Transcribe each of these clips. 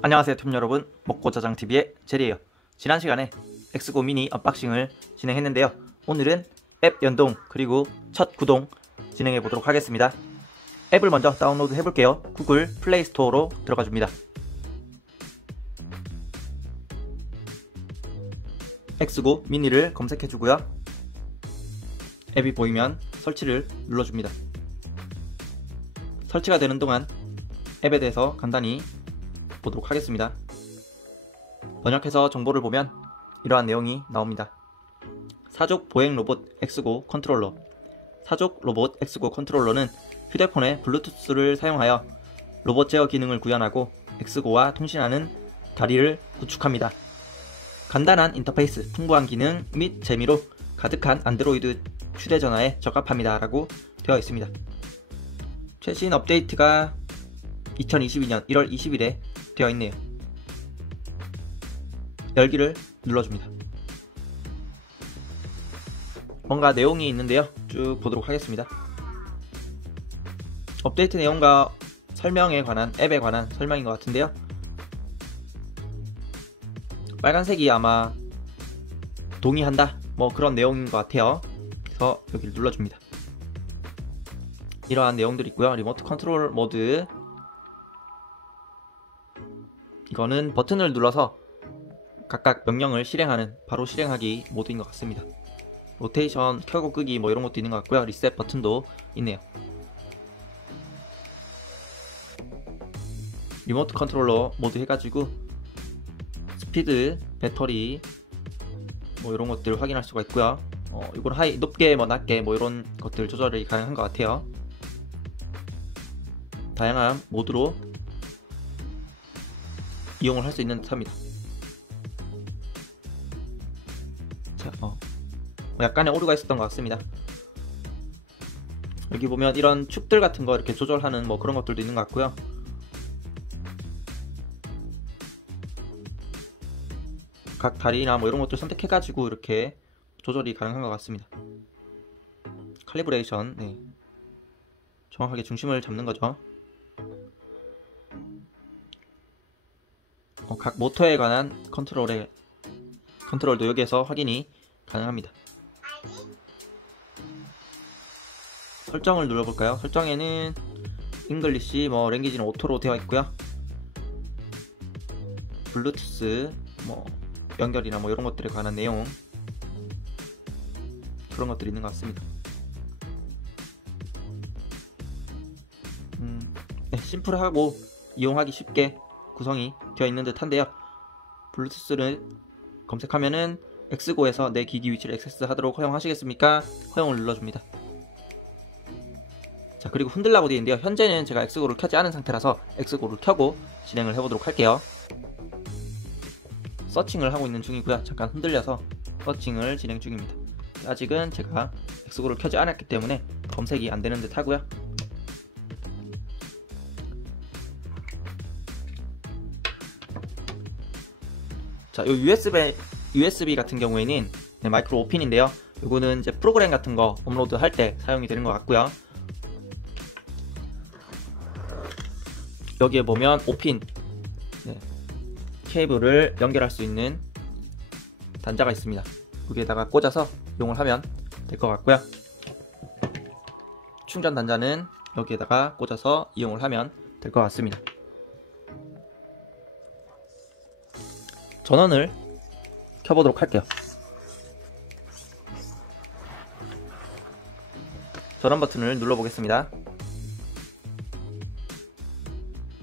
안녕하세요 팀 여러분, 먹고자장TV의 제리예요. 지난 시간에 엑스고 미니 언박싱을 진행했는데요. 오늘은 앱 연동 그리고 첫 구동 진행해 보도록 하겠습니다. 앱을 먼저 다운로드 해볼게요. 구글 플레이 스토어로 들어가 줍니다. 엑스고 미니를 검색해 주고요. 앱이 보이면 설치를 눌러줍니다. 설치가 되는 동안 앱에 대해서 간단히 보도록 하겠습니다. 번역해서 정보를 보면 이러한 내용이 나옵니다. 사족 보행 로봇 엑스고 컨트롤러. 사족 로봇 엑스고 컨트롤러는 휴대폰에 블루투스를 사용하여 로봇 제어 기능을 구현하고 엑스고와 통신하는 다리를 구축합니다. 간단한 인터페이스, 풍부한 기능 및 재미로 가득한 안드로이드 휴대전화에 적합합니다 라고 되어 있습니다. 최신 업데이트가 2022년 1월 20일에 되어 있네요. 열기를 눌러줍니다. 뭔가 내용이 있는데요. 쭉 보도록 하겠습니다. 업데이트 내용과 설명에 관한, 앱에 관한 설명인 것 같은데요. 빨간색이 아마 동의한다 뭐 그런 내용인 것 같아요. 그래서 여기를 눌러줍니다. 이러한 내용들이 있고요. 리모트 컨트롤 모드, 이거는 버튼을 눌러서 각각 명령을 실행하는 바로 실행하기 모드인 것 같습니다. 로테이션 켜고 끄기 뭐 이런 것도 있는 것 같고요. 리셋 버튼도 있네요. 리모트 컨트롤러 모드 해가지고 스피드, 배터리 뭐 이런 것들 확인할 수가 있고요. 이건 높게 뭐 낮게 뭐 이런 것들 조절이 가능한 것 같아요. 다양한 모드로 이용을 할 수 있는 듯합니다. 자, 약간의 오류가 있었던 것 같습니다. 여기 보면 이런 축들 같은 거 이렇게 조절하는 뭐 그런 것들도 있는 것 같고요. 각 다리나 뭐 이런 것들 선택해가지고 이렇게 조절이 가능한 것 같습니다. 칼리브레이션, 네. 정확하게 중심을 잡는 거죠. 각 모터에 관한 컨트롤도 여기에서 확인이 가능합니다. 설정을 눌러볼까요? 설정에는 잉글리시, 뭐 랭귀지는 오토로 되어 있고요. 블루투스, 뭐 연결이나 뭐 이런 것들에 관한 내용, 그런 것들이 있는 것 같습니다. 네, 심플하고 이용하기 쉽게 구성이 되어 있는 듯한데요. 블루투스를 검색하면은 엑스고에서 내 기기 위치를 액세스하도록 허용하시겠습니까? 허용을 눌러줍니다. 자, 그리고 흔들라고 되어 있는데요. 현재는 제가 엑스고를 켜지 않은 상태라서 엑스고를 켜고 진행을 해보도록 할게요. 서칭을 하고 있는 중이고요. 잠깐 흔들려서 서칭을 진행 중입니다. 아직은 제가 엑스고를 켜지 않았기 때문에 검색이 안 되는 듯 하고요. 자, 요 USB 같은 경우에는 마이크로 5핀인데요. 이거는 이제 프로그램 같은 거 업로드 할 때 사용이 되는 것 같고요. 여기에 보면 5핀 케이블을 연결할 수 있는 단자가 있습니다. 여기에다가 꽂아서 이용을 하면 될 것 같고요. 충전 단자는 여기에다가 꽂아서 이용을 하면 될 것 같습니다. 전원을 켜보도록 할게요. 전원 버튼을 눌러보겠습니다.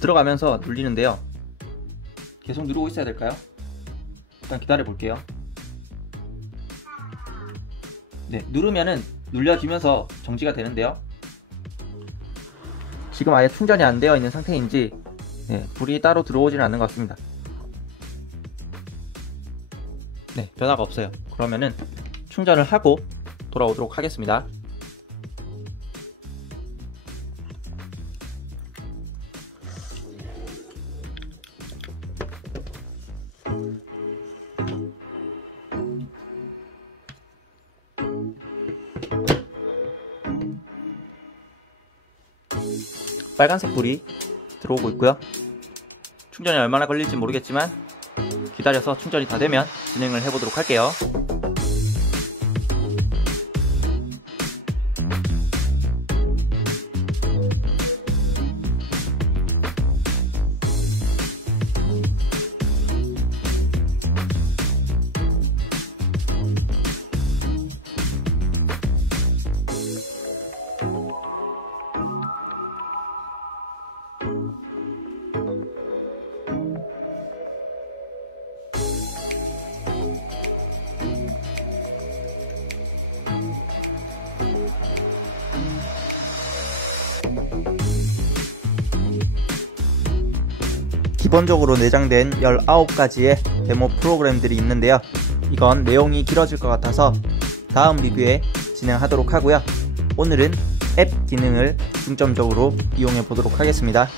들어가면서 눌리는데요. 계속 누르고 있어야 될까요? 일단 기다려 볼게요. 네, 누르면은 눌려지면서 정지가 되는데요. 지금 아예 충전이 안 되어 있는 상태인지 불이 따로 들어오지는 않는 것 같습니다. 네, 변화가 없어요. 그러면은 충전을 하고 돌아오도록 하겠습니다. 빨간색 불이 들어오고 있고요. 충전이 얼마나 걸릴지 모르겠지만 기다려서 충전이 다 되면 진행을 해보도록 할게요. 기본적으로 내장된 19가지의 데모 프로그램들이 있는데요. 이건 내용이 길어질 것 같아서 다음 리뷰에 진행하도록 하고요. 오늘은 앱 기능을 중점적으로 이용해 보도록 하겠습니다.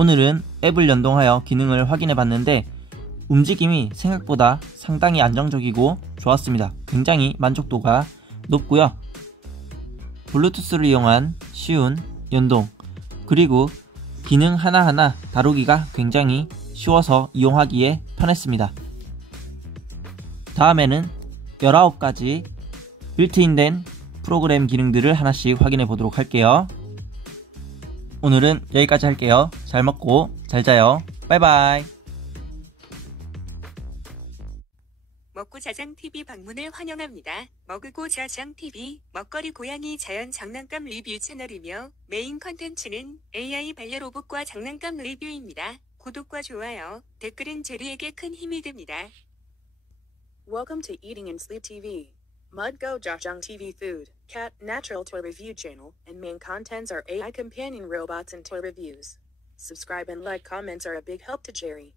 오늘은 앱을 연동하여 기능을 확인해 봤는데 움직임이 생각보다 상당히 안정적이고 좋았습니다. 굉장히 만족도가 높고요. 블루투스를 이용한 쉬운 연동, 그리고 기능 하나하나 다루기가 굉장히 쉬워서 이용하기에 편했습니다. 다음에는 19가지 빌트인된 프로그램 기능들을 하나씩 확인해 보도록 할게요. 오늘은 여기까지 할게요. 잘 먹고 잘 자요. 바이바이. 먹고자장TV 방문을 환영합니다. 먹으고자장TV, 먹거리 고양이 자연 장난감 리뷰 채널이며 메인 컨텐츠는 AI 반려로봇과 장난감 리뷰입니다. 구독과 좋아요, 댓글은 제리에게 큰 힘이 됩니다. Welcome to Eating and Sleep TV. Mudgo Jajang TV Food, Cat, Natural Toy Review Channel, and main contents are AI companion robots and toy reviews. Subscribe and like comments are a big help to Jerry.